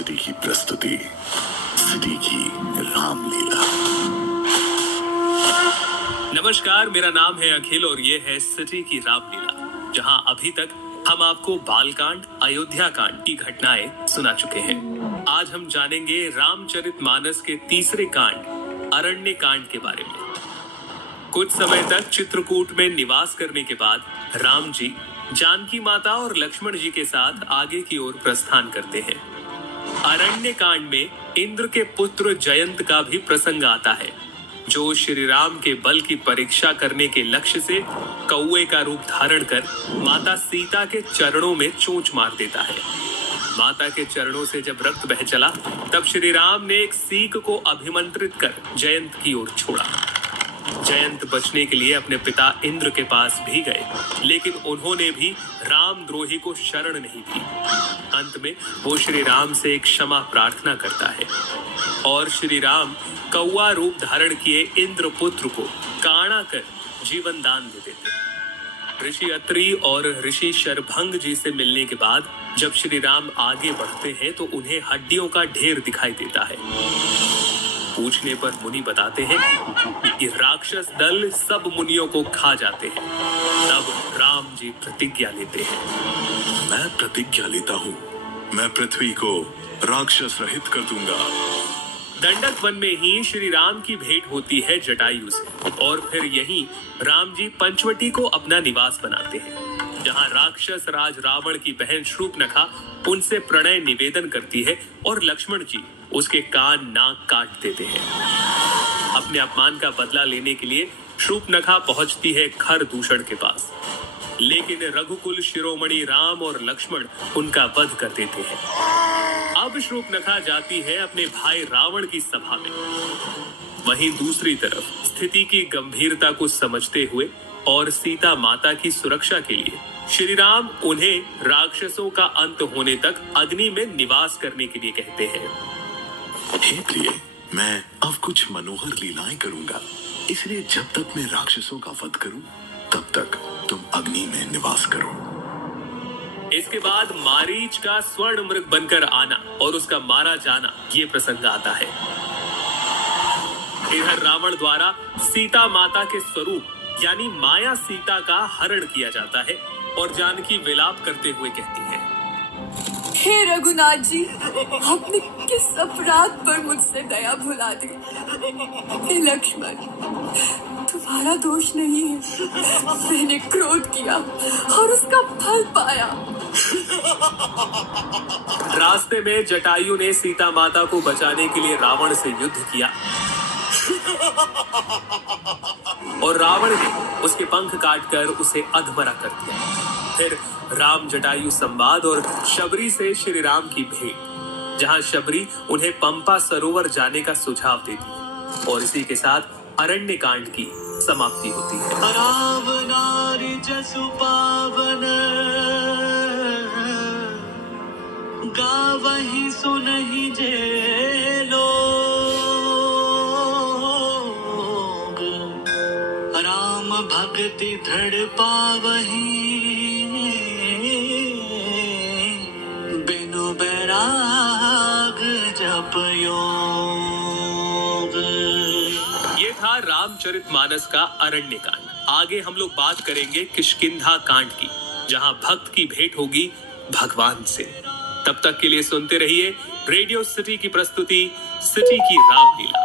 City की प्रस्तुति, city की रामलीला। नमस्कार, मेरा नाम है अखिल और ये है सिटी की रामलीला, जहां अभी तक हम आपको बालकांड, अयोध्या कांड की घटनाएं सुना चुके हैं। आज हम जानेंगे रामचरितमानस के तीसरे कांड, अरण्य कांड के बारे में। कुछ समय तक चित्रकूट में निवास करने के बाद राम जी जानकी माता और लक्ष्मण जी के साथ आगे की ओर प्रस्थान करते हैं। अरण्य कांड में इंद्र के पुत्र जयंत का भी प्रसंग आता है, जो श्री राम के बल की परीक्षा करने के लक्ष्य से कौवे का रूप धारण कर माता सीता के चरणों में चोंच मार देता है। माता के चरणों से जब रक्त बह चला, तब श्री राम ने एक सीख को अभिमंत्रित कर जयंत की ओर छोड़ा। जयंत बचने के लिए अपने पिता इंद्र के पास भी गए, लेकिन उन्होंने भी रामद्रोही को शरण नहीं दी। अंत में वो श्री राम से एक क्षमा प्रार्थना करता है और श्री राम कौवा रूप धारण किए इंद्र पुत्र को काणा कर जीवन दान दे देते। ऋषि अत्रि और ऋषि शरभंग जी से मिलने के बाद जब श्री राम आगे बढ़ते हैं तो उन्हें हड्डियों का ढेर दिखाई देता है। पूछने पर मुनि बताते हैं कि राक्षस दल सब मुनियों को खा जाते हैं। तब राम जी प्रतिज्ञा लेते हैं। मैं प्रतिज्ञा लेता हूँ, मैं पृथ्वी को राक्षस रहित कर दूंगा। दंडक वन में ही श्री राम की भेंट होती है जटायु से और फिर यहीं राम जी पंचवटी को अपना निवास बनाते हैं, जहां राक्षस राज रावण की बहन शूर्पणखा उनसे प्रणय निवेदन करती है और लक्ष्मण जी उसके कान नाक काट देते हैं। अपने अपमान का बदला लेने के लिए शूर्पणखा पहुंचती है खरदूषण के पास, लेकिन रघुकुल शिरोमणि राम और लक्ष्मण उनका वध कर देते हैं। अब शूर्पणखा जाती है अपने भाई रावण की सभा में। वहीं दूसरी तरफ स्थिति की गंभीरता को समझते हुए और सीता माता की सुरक्षा के लिए श्री राम उन्हें राक्षसों का अंत होने तक अग्नि में निवास करने के लिए कहते हैं। हे प्रिय, मैं अब कुछ मनोहर लीलाएं करूंगा, इसलिए जब तक मैं राक्षसों का वध करूं, तब तक तुम अग्नि में निवास करो। इसके बाद मारीच का स्वर्ण मृग बनकर आना और उसका मारा जाना, ये प्रसंग आता है। इधर रावण द्वारा सीता माता के स्वरूप यानी माया सीता का हरण किया जाता है और जानकी विलाप करते हुए कहती है, हे रघुनाथ जी, आपने किस अपराध पर मुझसे दया भुला दी। हे लक्ष्मण, तुम्हारा दोष नहीं है। मैंने क्रोध किया और उसका फल पाया। रास्ते में जटायु ने सीता माता को बचाने के लिए रावण से युद्ध किया और रावण ने उसके पंख काटकर उसे अधमरा कर दिया। फिर राम जटायु संवाद और शबरी से श्री राम की भेंट, जहां शबरी उन्हें पंपा सरोवर जाने का सुझाव देती है और इसी के साथ अरण्य कांड की समाप्ति होती है। रावणारि जसु पावन, गावहि सुनहि जे लोग, राम भक्ति दृढ़ पावहि, बिनु बैराग जप योग। ये था रामचरितमानस का अरण्य कांड। आगे हम लोग बात करेंगे किष्किंधा कांड की, जहां भक्त की भेंट होगी भगवान से। तब तक के लिए सुनते रहिए रेडियो सिटी की प्रस्तुति, सिटी की रामलीला।